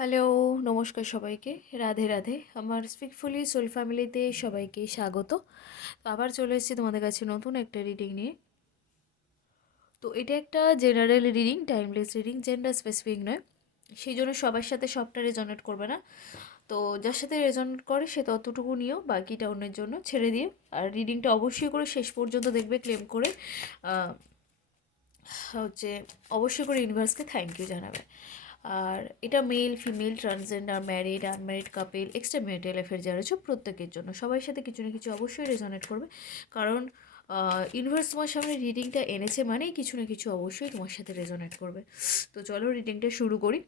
Hello, নমস্কার সবাইকে। রাধে রাধে। আমার স্পিকফুলি সোল ফ্যামিলিতে সবাইকে স্বাগত। তো আবার চলে এসেছি তোমাদের কাছে নতুন একটা রিডিং নিয়ে। তো এটা একটা general reading, timeless reading, gender specific নয়। সেই জন্য সবার সাথে সবটা রেজনেট করবে না। তো যার সাথে রেজনেট করে সে ততটুকু নিও, বাকিটা অন্যের জন্য ছেড়ে দিও। আর রিডিংটা অবশ্যই করে শেষ পর্যন্ত দেখবে, ক্লেম করে আহ, হচ্ছে অবশ্যই করে ইউনিভার্সকে থ্যাংক ইউ জানাবে। আর এটা male, female, transgender, married, unmarried couple, extra marital affair যারা আছে প্রত্যেকের জন্য, সবার সাথে কিছু না কিছু অবশ্যই রেজনেট করবে। কারণ ইউনিভার্স তোমার সামনে রিডিংটা এনেছে মানেই কিছু না কিছু অবশ্যই তোমার সাথে রেজনেট করবে। তো চলো রিডিংটা শুরু করি।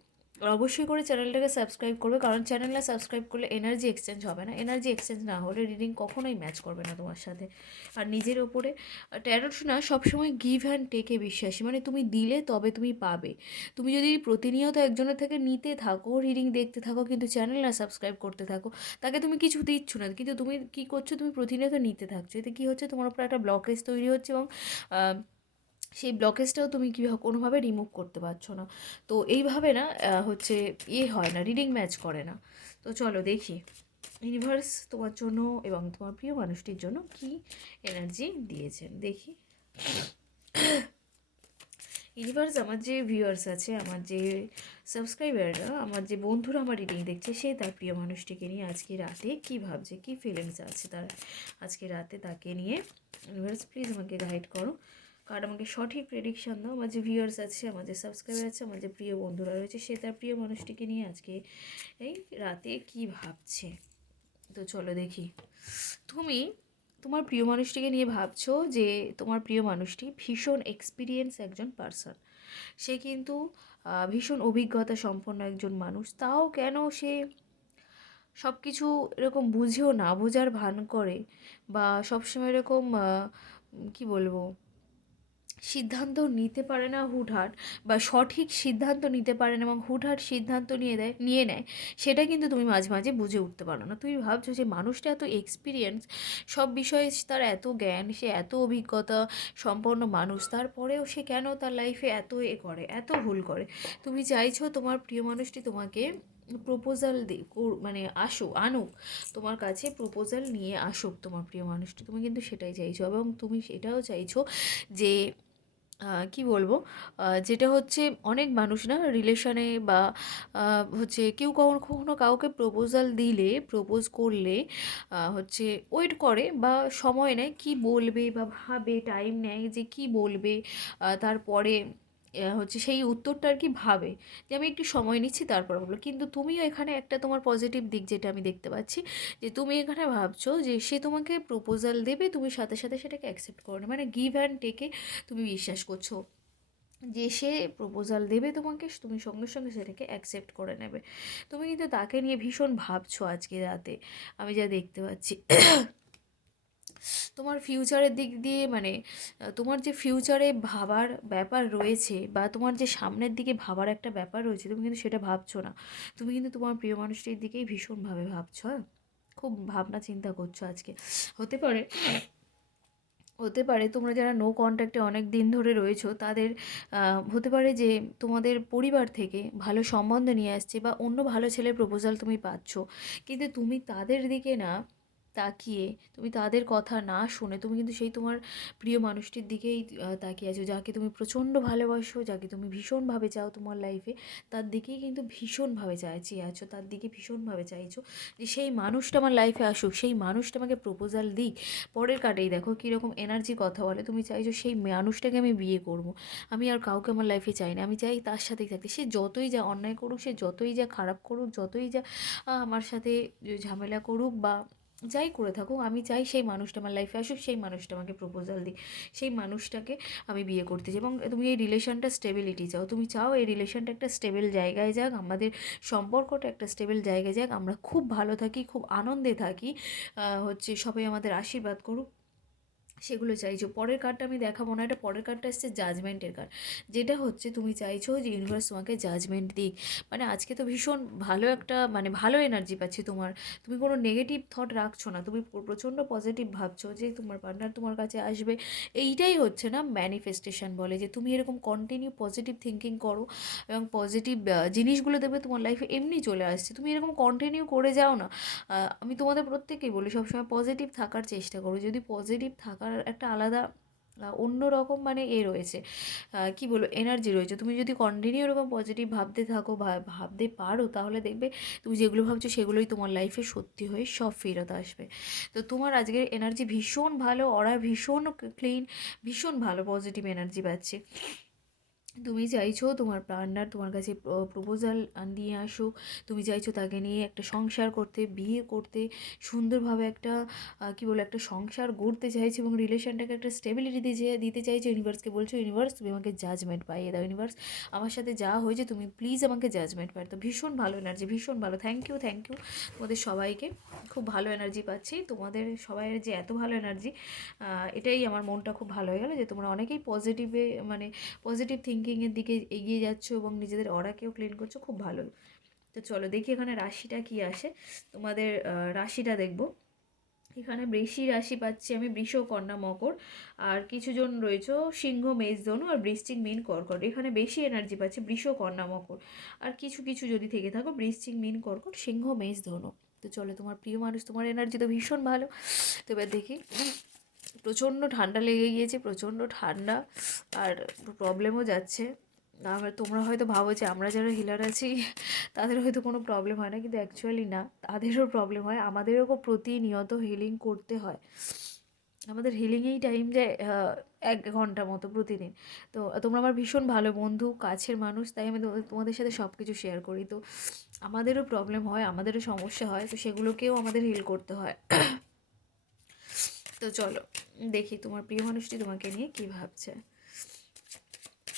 আর অবশ্যই করে চ্যানেলটাকে সাবস্ক্রাইব করবে, কারণ চ্যানেলটা সাবস্ক্রাইব করলে এনার্জি এক্সচেঞ্জ হবে না। এনার্জি এক্সচেঞ্জ না হলে রিডিং কখনোই ম্যাচ করবে না তোমার সাথে। আর নিজের ওপরে ট্যারোট না সবসময় গিভ অ্যান্ড টেকে বিশ্বাসী, মানে তুমি দিলে তবে তুমি পাবে। তুমি যদি প্রতিনিয়ত একজনের থেকে নিতে থাকো, রিডিং দেখতে থাকো, কিন্তু চ্যানেল না সাবস্ক্রাইব করতে থাকো, তাকে তুমি কিছু দিচ্ছ না, কিন্তু তুমি কী করছো, তুমি প্রতিনিয়ত নিতে থাকছো। এতে কী হচ্ছে, তোমার উপর একটা ব্লকেজ তৈরি হচ্ছে, এবং সেই ব্লকেজটাও তুমি কী কোনোভাবে রিমুভ করতে পারছো না। তো এইভাবে না হচ্ছে হয় না, রিডিং ম্যাচ করে না। তো চলো দেখি ইউনিভার্স তোমার জন্য এবং তোমার প্রিয় মানুষটির জন্য কি এনার্জি দিয়েছেন, দেখি। ইউনিভার্স, আমার যে ভিউয়ার্স আছে, আমার যে সাবস্ক্রাইবাররা, আমার যে বন্ধুরা আমার রিডিং দেখছে, সে তার প্রিয় মানুষটিকে নিয়ে আজকে রাতে কী ভাবছে, কী ফিলিংস আছে তার আজকে রাতে, তাকে নিয়ে ইউনিভার্স প্লিজ আমাকে গাইড করো। কারণ আমাকে সঠিক প্রেডিকশান দাও। আমার যে ভিউয়ার্স আছে, আমার যে সাবস্ক্রাইবার আছে, আমার যে প্রিয় বন্ধুরা রয়েছে, সে তার প্রিয় মানুষটিকে নিয়ে আজকে এই রাতে কী ভাবছে। তো চলো দেখি। তুমি তোমার প্রিয় মানুষটিকে নিয়ে ভাবছো যে তোমার প্রিয় মানুষটি ভীষণ এক্সপিরিয়েন্স একজন পার্সন। সে কিন্তু ভীষণ অভিজ্ঞতা সম্পন্ন একজন মানুষ। তাও কেন সে সব কিছু এরকম বুঝেও না বোঝার ভান করে, বা সবসময় এরকম কী বলবো, সিদ্ধান্ত নিতে পারে না হুটহাট, বা সঠিক সিদ্ধান্ত নিতে পারে না এবং হুটহাট সিদ্ধান্ত নিয়ে নেয়, সেটা কিন্তু তুমি মাঝে মাঝে বুঝে উঠতে পারো না। তুমি ভাবছো যে মানুষটা এত এক্সপিরিয়েন্স, সব বিষয়ে তার এত জ্ঞান, সে এত অভিজ্ঞতা সম্পন্ন মানুষ, তারপরেও সে কেন তার লাইফে এত করে, এত ভুল করে। তুমি চাইছো তোমার প্রিয় মানুষটি তোমাকে প্রপোজাল মানে আনুক, তোমার কাছে প্রপোজাল নিয়ে আসুক তোমার প্রিয় মানুষটি। তুমি কিন্তু সেটাই চাইছো, এবং তুমি সেটাও চাইছো যে কি বলবো, যেটা হচ্ছে অনেক মানুষ না রিলেশনে বা হচ্ছে কেউ কখনো কখনো কাউকে প্রপোজাল দিলে, প্রপোজ করলে হচ্ছে ওয়েট করে বা সময় নেয়, কি বলবে বা ভাবে, টাইম নেয় যে কি বলবে, তারপরে হচ্ছে সেই উত্তরটা আর কি ভাবে যে আমি একটু সময় নিচ্ছি তারপর বলবো। কিন্তু তুমিও এখানে একটা তোমার পজিটিভ দিক যেটা আমি দেখতে পাচ্ছি, যে তুমি এখানে ভাবছো যে সে তোমাকে প্রপোজাল দেবে, তুমি সাথে সাথে সেটাকে অ্যাকসেপ্ট করো না, মানে গিভ অ্যান্ড টেকে তুমি বিশ্বাস করছো যে সে প্রপোজাল দেবে তোমাকে, তুমি সঙ্গে সঙ্গে সেটাকে অ্যাকসেপ্ট করে নেবে। তুমি কিন্তু তাকে নিয়ে ভীষণ ভাবছো আজকে রাতে, আমি যা দেখতে পাচ্ছি। তোমার ফিউচারের দিক দিয়ে, মানে তোমার যে ফিউচারে ভাবার ব্যাপার রয়েছে, বা তোমার যে সামনের দিকে ভাবার একটা ব্যাপার রয়েছে, তুমি কিন্তু সেটা ভাবছো না। তুমি কিন্তু তোমার প্রিয় মানুষটির দিকেই ভীষণভাবে ভাবছো, হ্যাঁ, খুব ভাবনা চিন্তা করছো আজকে। হতে পারে, হতে পারে তোমরা যারা নো কন্ট্যাক্টে অনেক দিন ধরে রয়েছো, তাদের হতে পারে যে তোমাদের পরিবার থেকে ভালো সম্বন্ধ নিয়ে আসছে, বা অন্য ভালো ছেলের প্রপোজাল তুমি পাচ্ছ, কিন্তু তুমি তাদের দিকে না তাকিয়ে, তুমি তাদের কথা না শুনে, তুমি কিন্তু সেই তোমার প্রিয় মানুষটির দিকেই তাকিয়ে আছো, যাকে তুমি প্রচণ্ড ভালোবাসো, যাকে তুমি ভীষণভাবে চাও তোমার লাইফে, তার দিকেই কিন্তু ভীষণভাবে চেয়ে আছো, তার দিকে ভীষণভাবে চাইছো যে সেই মানুষটা আমার লাইফে আসুক, সেই মানুষটা আমাকে প্রপোজাল দিক। পরের কার্ডেই দেখো কীরকম এনার্জি কথা বলে। তুমি চাইছো সেই মানুষটাকে আমি বিয়ে করব, আমি আর কাউকে আমার লাইফে চাই না, আমি চাই তার সাথেই থাকতে, সে যতই যা অন্যায় করুক, সে যতই যা খারাপ করুক, যতই যা আমার সাথে ঝামেলা করুক, বা যাই করে থাকুক, আমি চাই সেই মানুষটা আমার লাইফে আসুক, সেই মানুষটা আমাকে প্রপোজাল দিক, সেই মানুষটাকে আমি বিয়ে করতে চাই। এবং তুমি এই রিলেশনটা স্টেবিলিটি চাও, তুমি চাও এই রিলেশনটা একটা স্টেবল জায়গায় যাক, আমাদের সম্পর্কটা একটা স্টেবল জায়গায় যাক, আমরা খুব ভালো থাকি, খুব আনন্দে থাকি, হচ্ছে সবাই আমাদের আশীর্বাদ করুক, সেগুলো চাইছো। পরের কার্ডটা আমি দেখাবো না, এটা পরের কার্ডটা এসছে জাজমেন্টের কার্ড, যেটা হচ্ছে তুমি চাইছো যে ইউনিভার্স তোমাকে জাজমেন্ট দিক। মানে আজকে তো ভীষণ ভালো একটা মানে ভালো এনার্জি পাচ্ছি তোমার, তুমি কোনো নেগেটিভ থট রাখছো না, তুমি প্রচণ্ড পজিটিভ ভাবছো যে তোমার পার্টনার তোমার কাছে আসবে। এইটাই হচ্ছে না ম্যানিফেস্টেশন বলে, যে তুমি এরকম কন্টিনিউ পজিটিভ থিঙ্কিং করো এবং পজিটিভ জিনিসগুলো দেখবে তোমার লাইফে এমনি চলে আসছে, তুমি এরকম কন্টিনিউ করে যাও না। আমি তোমাদের প্রত্যেককেই বলি সবসময় পজিটিভ থাকার চেষ্টা করো। যদি পজিটিভ থাকার একটা আলাদা অন্য রকম মানে রয়েছে, কী বলবো, এনার্জি রয়েছে। তুমি যদি কন্টিনিউ এরকম পজিটিভ ভাবতে থাকো বা ভাবতে পারো, তাহলে দেখবে তুমি যেগুলো ভাবছো সেগুলোই তোমার লাইফে সত্যি হয়ে সব ফেরত আসবে। তো তোমার আজকের এনার্জি ভীষণ ভালো, ওরা ভীষণ ক্লিন, ভীষণ ভালো পজিটিভ এনার্জি পাচ্ছে। তুমি চাইছো তোমার পার্টনার তোমার কাছে প্রপোজাল নিয়ে আসুক, তুমি চাইছো তাকে নিয়ে একটা সংসার করতে, বিয়ে করতে, সুন্দরভাবে একটা কী বলে একটা সংসার গড়তে চাইছো এবং রিলেশনটাকে একটা স্টেবিলিটি দিতে চাইছো। ইউনিভার্সকে বলছো, ইউনিভার্স তুমি আমাকে জাজমেন্ট পাইয়ে দাও, ইউনিভার্স আমার সাথে যা হয়েছে তুমি প্লিজ আমাকে জাজমেন্ট পাই। তো ভীষণ ভালো এনার্জি, ভীষণ ভালো। থ্যাংক ইউ, থ্যাংক ইউ তোমাদের সবাইকে, খুব ভালো এনার্জি পাচ্ছি তোমাদের সবাইয়ের যে এত ভালো এনার্জি, এটাই আমার মনটা খুব ভালো হয়ে গেলো যে তোমরা অনেকেই পজিটিভে মানে পজিটিভ থিঙ্কিংয়ের দিকে এগিয়ে যাচ্ছ এবং নিজেদের অরাকেও ক্লিন করছো, খুব ভালো। তো চলো দেখি এখানে রাশিটা কি আসে, তোমাদের রাশিটা দেখব। এখানে বৃষি রাশি পাচ্ছি আমি, বৃষ, কন্যা, মকর, আর কিছুজন রয়েছে সিংহ, মেষ, ধনু আর বৃশ্চিক, মীন, কর্কট। এখানে বেশি এনার্জি পাচ্ছি বৃষ, কন্যা, মকর, আর কিছু কিছু যদি থেকে থাকো বৃশ্চিক, মীন, কর্কট, সিংহ, মেষ, ধনু। তো চলো তোমার প্রিয় মানুষ, তোমার এনার্জি তো ভীষণ ভালো। তো এবার দেখি, প্রচণ্ড ঠান্ডা লেগে গিয়েছে, প্রচণ্ড ঠান্ডা আর প্রবলেমও যাচ্ছে। আমরা তোমরা হয়তো ভাবো যে আমরা যারা হিলার আছি তাদের হয়তো কোনো প্রবলেম হয় না, কিন্তু অ্যাকচুয়ালি না, তাদেরও প্রবলেম হয়, আমাদেরও প্রতিনিয়ত হিলিং করতে হয়। আমাদের হিলিংয়েই টাইম যায় 1 ঘন্টা মতো প্রতিদিন। তো তোমরা আমার ভীষণ ভালো বন্ধু, কাছের মানুষ, তাই আমি তোমাদের সাথে সব কিছু শেয়ার করি। তো আমাদেরও প্রবলেম হয়, আমাদেরও সমস্যা হয়, তো সেগুলোকেও আমাদের হিল করতে হয়। তো চলো দেখি তোমার প্রিয় মানুষটি তোমাকে নিয়ে কী ভাবছে।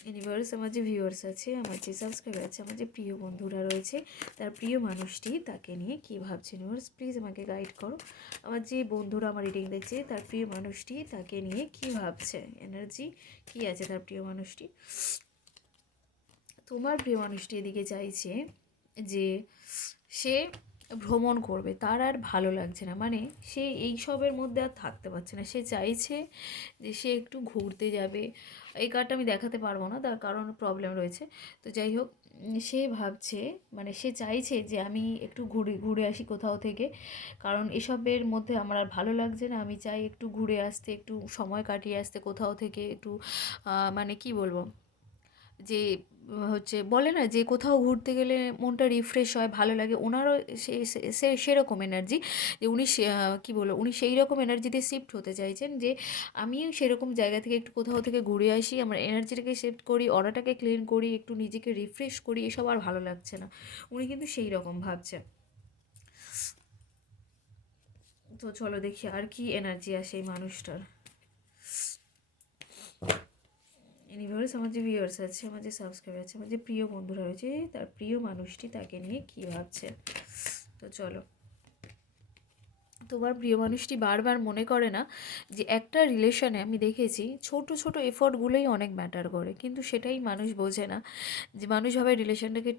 ইউনিভার্স, আমার যে ভিউয়ার্স আছে, আমার যে সাবস্ক্রাইবার আছে, আমার যে প্রিয় বন্ধুরা রয়েছে, তার প্রিয় মানুষটি তাকে নিয়ে কী ভাবছে। ইউনিভার্স প্লিজ আমাকে গাইড করো। আমার যে বন্ধুরা আমার রিডিং দেখছে, তার প্রিয় মানুষটি তাকে নিয়ে কী ভাবছে, এনার্জি কী আছে তার প্রিয় মানুষটি। তোমার প্রিয় মানুষটি এদিকে চাইছে যে সে ভ্রমণ করবে, তার আর ভালো লাগছে না, মানে সে এই সবের মধ্যে আর থাকতে পারছে না, সে চাইছে যে সে একটু ঘুরতে যাবে। এই কার্ডটা আমি দেখাতে পারবো না, তার কারণ প্রবলেম রয়েছে। তো যাই হোক, সে ভাবছে মানে সে চাইছে যে আমি একটু ঘুরে আসি কোথাও থেকে, কারণ এসবের মধ্যে আমার আর ভালো লাগছে না, আমি চাই একটু ঘুরে আসতে, একটু সময় কাটিয়ে আসতে কোথাও থেকে, একটু মানে কি বলবো, যে হচ্ছে বলে না যে কোথাও ঘুরতে গেলে মনটা রিফ্রেশ হয়, ভালো লাগে, ওনারও সেরকম এনার্জি, যে উনি কী বলবো, উনি সেই রকম এনার্জিতে শিফট হতে চাইছেন, যে আমিও সেরকম জায়গা থেকে একটু কোথাও থেকে ঘুরে আসি, আমার এনার্জিটাকে শিফট করি, অরাটাকে ক্লিন করি, একটু নিজেকে রিফ্রেশ করি, এসব আর ভালো লাগছে না, উনি কিন্তু সেই রকম ভাবছে। তো চলো দেখি আর কি এনার্জি আসে এই মানুষটার। ইউনিভার্স, আমার যে ভিউয়ার্স আছে, আমার যে সাবস্ক্রাইবার আছে, আমার যে প্রিয় বন্ধুরা রয়েছে, তার প্রিয় মানুষটি তাকে নিয়ে কী ভাবছে। তো চলো, তোমার প্রিয় মানুষটি বারবার মনে করে না যে একটা রিলেশনে আমি দেখেছি ছোট ছোট এফর্টগুলোই অনেক ম্যাটার করে, কিন্তু সেটাই মানুষ বোঝে না, যে মানুষ ভাবে রিলেশনটাকে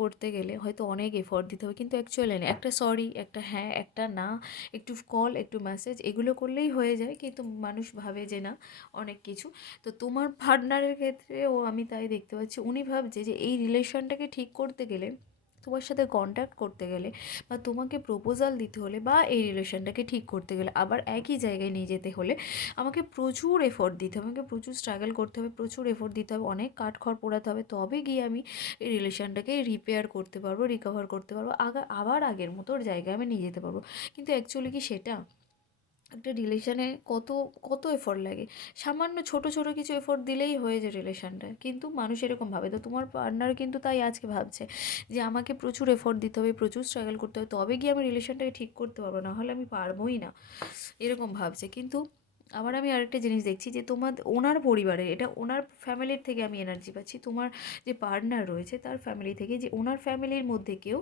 করতে গেলে হয়তো অনেক এফর্ট দিতে হবে, কিন্তু অ্যাকচুয়ালি না, একটা সরি, একটা হ্যাঁ, একটা না, একটু কল, একটু মেসেজ, এগুলো করলেই হয়ে যায়, কিন্তু মানুষ ভাবে যে না অনেক কিছু। তো তোমার পার্টনারের ক্ষেত্রেও আমি তাই দেখতে পাচ্ছি, উনি ভাবছে যে এই রিলেশনটাকে ঠিক করতে গেলে, তোমার সাথে কন্ট্যাক্ট করতে গেলে, বা তোমাকে প্রপোজাল দিতে হলে, বা এই রিলেশনটাকে ঠিক করতে গেলে, আবার একই জায়গায় নিয়ে যেতে হলে আমাকে প্রচুর এফোর্ট দিতে হবে, আমাকে প্রচুর স্ট্রাগল করতে হবে, প্রচুর এফোর্ট দিতে হবে, অনেক কাঠখড় পোড়াতে হবে, তবে গিয়ে আমি এই রিলেশনটাকে রিপেয়ার করতে পারবো, রিকভার করতে পারবো, আবার আগের মতো জায়গায় আমি নিয়ে যেতে পারবো। কিন্তু অ্যাকচুয়ালি কি সেটা? একটা রিলেশানে কত কত এফোর্ট লাগে, সামান্য ছোট ছোট কিছু এফোর্ট দিলেই হয়ে যায় রিলেশানটা, কিন্তু মানুষ এরকম ভাবে। তো তোমার পার্টনার কিন্তু তাই আজকে ভাবছে যে আমাকে প্রচুর এফোর্ট দিতে হবে, প্রচুর স্ট্রাগল করতে হবে, তবে গিয়ে আমি রিলেশনটাকে ঠিক করতে পারবো, না হলে আমি পারবোই না, এরকম ভাবছে। কিন্তু আবার আমি আরেকটা জিনিস দেখছি যে তোমার ওনার পরিবারে, এটা ওনার ফ্যামিলির থেকে আমি এনার্জি পাচ্ছি, তোমার যে পার্টনার রয়েছে তার ফ্যামিলি থেকে, যে ওনার ফ্যামিলির মধ্যে কেউ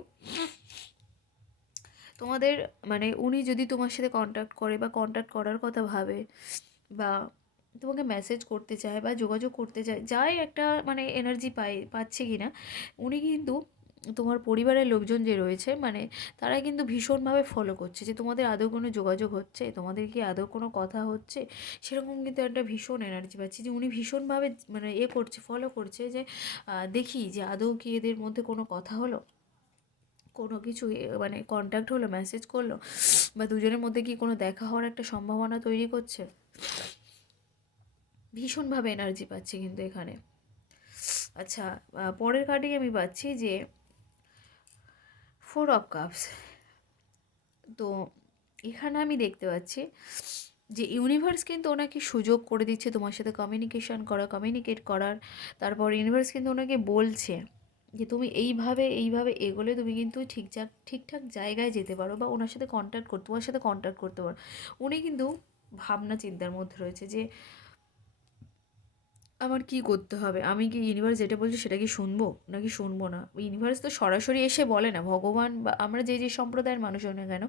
তোমাদের মানে উনি যদি তোমার সাথে কন্ট্যাক্ট করে বা কন্ট্যাক্ট করার কথা ভাবে, বা তোমাকে মেসেজ করতে চায় বা যোগাযোগ করতে চায়, যাই একটা মানে এনার্জি পাচ্ছে কি না, উনি কিন্তু তোমার পরিবারের লোকজন যে রয়েছে মানে তারা কিন্তু ভীষণভাবে ফলো করছে যে তোমাদের আদৌ কোনো যোগাযোগ হচ্ছে, তোমাদের কি আদৌ কোনো কথা হচ্ছে, সেরকম কিন্তু একটা ভীষণ এনার্জি পাচ্ছি যে উনি ভীষণভাবে মানে করছে, ফলো করছে যে দেখি যে আদৌ কি এদের মধ্যে কোনো কথা হলো, কোনো কিছু মানে কন্ট্যাক্ট হলো, মেসেজ করলো, বা দুজনের মধ্যে কি কোনো দেখা হওয়ার একটা সম্ভাবনা তৈরি করছে। ভীষণভাবে এনার্জি পাচ্ছি কিন্তু এখানে। আচ্ছা, পরের কার্ডেই আমি পাচ্ছি যে 4 অফ কাপস। তো এখানে আমি দেখতে পাচ্ছি যে ইউনিভার্স কিন্তু ওনাকে সুযোগ করে দিচ্ছে তোমার সাথে কমিউনিকেট করার। তারপর ইউনিভার্স কিন্তু ওনাকে বলছে যে তুমি এইভাবে এগোলে তুমি কিন্তু ঠিকঠাক জায়গায় যেতে পারো, বা ওনার সাথে তোমার সাথে কন্ট্যাক্ট করতে পারো। উনি কিন্তু ভাবনা চিন্তার মধ্যে রয়েছে যে আমার কি করতে হবে, আমি কি ইউনিভার্স যেটা বলছে সেটা কি শুনবো নাকি শুনবো না। ইউনিভার্স তো সরাসরি এসে বলে না, ভগবান বা আমরা যে সম্প্রদায়ের মানুষ হোক না কেন,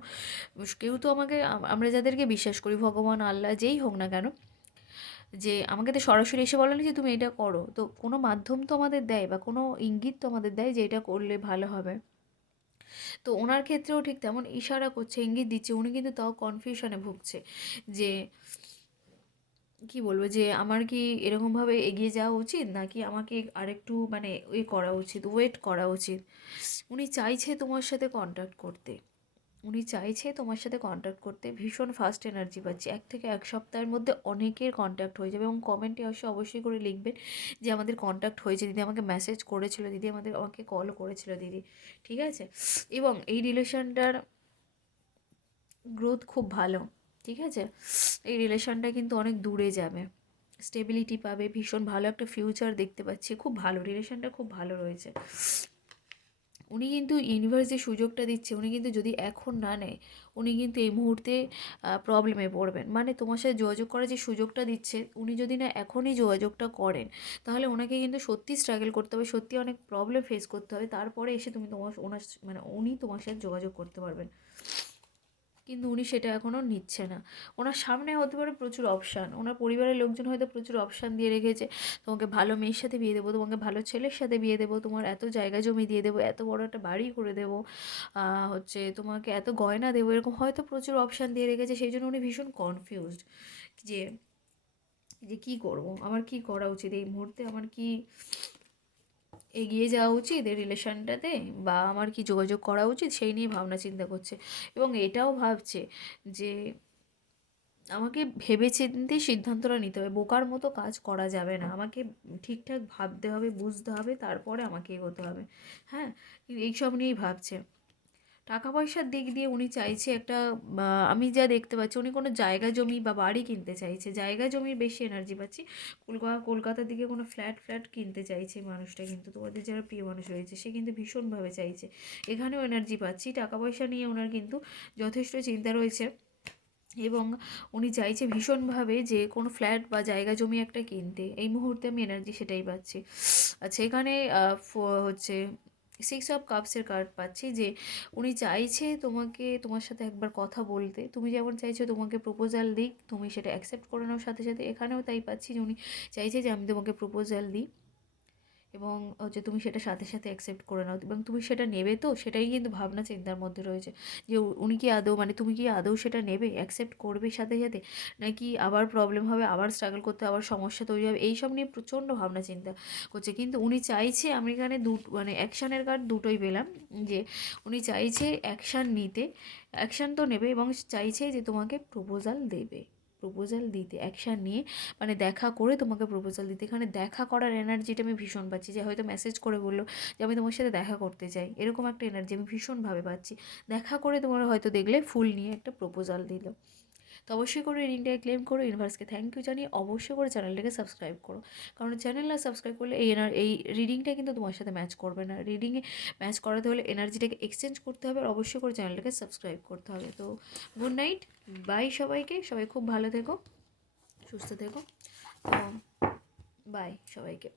কেউ তো আমাকে আমরা যাদেরকে বিশ্বাস করি, ভগবান আল্লাহ যেই হোক না কেন, যে আমাকে তো সরাসরি এসে বলে না যে তুমি এটা করো, তো কোনো মাধ্যম তো আমাদের দেয় বা কোনো ইঙ্গিত তো আমাদের দেয় যে এটা করলে ভালো হবে। তো ওনার ক্ষেত্রেও ঠিক তেমন ইশারা করছে, ইঙ্গিত দিচ্ছে, উনি কিন্তু তাও কনফিউশনে ভুগছে যে কি বলবো, যে আমার কি এরকমভাবে এগিয়ে যাওয়া উচিত নাকি আমাকে আরেকটু মানে করা উচিত, ওয়েট করা উচিত। উনি চাইছে তোমার সাথে কন্ট্যাক্ট করতে, ভীষণ ফাস্ট এনার্জি পাচ্ছি। 1 থেকে 1 সপ্তাহের মধ্যে অনেকের কন্ট্যাক্ট হয়ে যাবে, এবং কমেন্টে অবশ্যই করে লিখবেন যে আমাদের কন্ট্যাক্ট হয়েছে, দিদি আমাকে মেসেজ করেছিল, দিদি আমাকে কল করেছিল দিদি, ঠিক আছে। এবং এই রিলেশনটার গ্রোথ খুব ভালো, ঠিক আছে। এই রিলেশনটা কিন্তু অনেক দূরে যাবে, স্টেবিলিটি পাবে, ভীষণ ভালো একটা ফিউচার দেখতে পাচ্ছি, খুব ভালো রিলেশনটা, খুব ভালো রয়েছে। উনি কিন্তু ইউনিভার্স যে সুযোগটা দিচ্ছে, উনি কিন্তু যদি এখন না নেয়, উনি কিন্তু এই মুহূর্তে প্রবলেমে পড়বেন। মানে তোমার সাথে যোগাযোগ করার যে সুযোগটা দিচ্ছে, উনি যদি না এখনই যোগাযোগটা করেন, তাহলে ওনাকে কিন্তু সত্যি স্ট্রাগল করতে হবে, সত্যি অনেক প্রবলেম ফেস করতে হবে, তারপরে এসে তুমি উনি তোমার সাথে যোগাযোগ করতে পারবেন। কিন্তু উনি সেটা এখনও নিচ্ছে না। ওনার সামনে হতে পারে প্রচুর অপশান, ওনার পরিবারের লোকজন হয়তো প্রচুর অপশান দিয়ে রেখেছে, তোমাকে ভালো মেয়ের সাথে বিয়ে দেবো, তোমাকে ভালো ছেলের সাথে বিয়ে দেবো, তোমার এত জায়গা জমি দিয়ে দেবো, এত বড় একটা বাড়ি করে দেবো, তোমাকে এত গয়না দেবো, এরকম হয়তো প্রচুর অপশান দিয়ে রেখেছে। সেই জন্য উনি ভীষণ কনফিউজড যে যে কী করবো, আমার কি করা উচিত এই মুহূর্তে, আমার কি এগিয়ে যাওয়া উচিত এই রিলেশনটাতে, বা আমার কি যোগাযোগ করা উচিত, সেই নিয়ে ভাবনা চিন্তা করছে। এবং এটাও ভাবছে যে আমাকে ভেবেচিন্তে সিদ্ধান্তটা নিতে হবে, বোকার মতো কাজ করা যাবে না, আমাকে ঠিকঠাক ভাবতে হবে, বুঝতে হবে, তারপরে আমাকে এগোতে হবে। হ্যাঁ, এইসব নিয়েই ভাবছে। টাকা পয়সার দিক দিয়ে উনি চাইছে একটা, আমি যা দেখতে পাচ্ছি, উনি কোনো জায়গা জমি বা বাড়ি কিনতে চাইছে, জায়গা জমির বেশি এনার্জি পাচ্ছি। কলকাতার দিকে কোনো ফ্ল্যাট কিনতে চাইছে মানুষটা, কিন্তু তোমাদের যারা প্রিয় মানুষ রয়েছে সে কিন্তু ভীষণভাবে চাইছে। এখানেও এনার্জি পাচ্ছি, টাকা পয়সা নিয়ে ওনার কিন্তু যথেষ্ট চিন্তা রয়েছে, এবং উনি চাইছে ভীষণভাবে যে কোনো ফ্ল্যাট বা জায়গা জমি একটা কিনতে। এই মুহূর্তে আমি এনার্জি সেটাই পাচ্ছি। আচ্ছা, এখানে হচ্ছে 6 অফ কাপসের কার্ড পাচ্ছি যে উনি চাইছে তোমার সাথে একবার কথা বলতে। তুমি যেমন চাইছো তোমাকে প্রপোজাল দিক, তুমি সেটা অ্যাকসেপ্ট করে নাও সাথে সাথে, এখানেও তাই পাচ্ছি যে উনি চাইছে যে আমি তোমাকে প্রপোজাল দিই, এবং তুমি সেটা সাথে সাথে অ্যাকসেপ্ট করে নাও, এবং তুমি সেটা নেবে, তো সেটাই কিন্তু ভাবনা চিন্তার মধ্যে রয়েছে যে উনি কি আদৌ মানে তুমি কি আদৌ সেটা নেবে, অ্যাকসেপ্ট করবে সাথে সাথে, নাকি আবার প্রবলেম হবে, আবার স্ট্রাগল করতে, আবার সমস্যা তৈরি হবে, এইসব নিয়ে প্রচণ্ড ভাবনা চিন্তা করছে। কিন্তু উনি চাইছে, আমি এখানে মানে অ্যাকশানের কার্ড দুটোই পেলাম, যে উনি চাইছে অ্যাকশান নিতে, অ্যাকশান তো নেবে, এবং চাইছে যে তোমাকে প্রপোজাল দিতে, অ্যাকশান নিয়ে, মানে দেখা করে তোমাকে প্রপোজাল দিতে। এখানে দেখা করার এনার্জিটা আমি ভীষণ পাচ্ছি, যে হয়তো মেসেজ করে বললো যে আমি তোমার সাথে দেখা করতে চাই, এরকম একটা এনার্জি আমি ভীষণভাবে পাচ্ছি। দেখা করে তোমার হয়তো দেখলে ফুল নিয়ে একটা প্রপোজাল দিল। তো অবশ্যই করে রিডিংটাকে ক্লেম করো, ইউনিভার্সকে থ্যাংক ইউ জানিয়ে অবশ্যই করে চ্যানেলটাকে সাবস্ক্রাইব করো, কারণ চ্যানেল না সাবস্ক্রাইব করলে এই রিডিংটা কিন্তু তোমার সাথে ম্যাচ করবে না। রিডিংয়ে ম্যাচ করাতে হলে এনার্জিটাকে এক্সচেঞ্জ করতে হবে, আর অবশ্যই করে চ্যানেলটাকে সাবস্ক্রাইব করতে হবে। তো গুড নাইট, বাই সবাইকে, সবাই খুব ভালো থেকো, সুস্থ থেকো, তো বাই সবাইকে।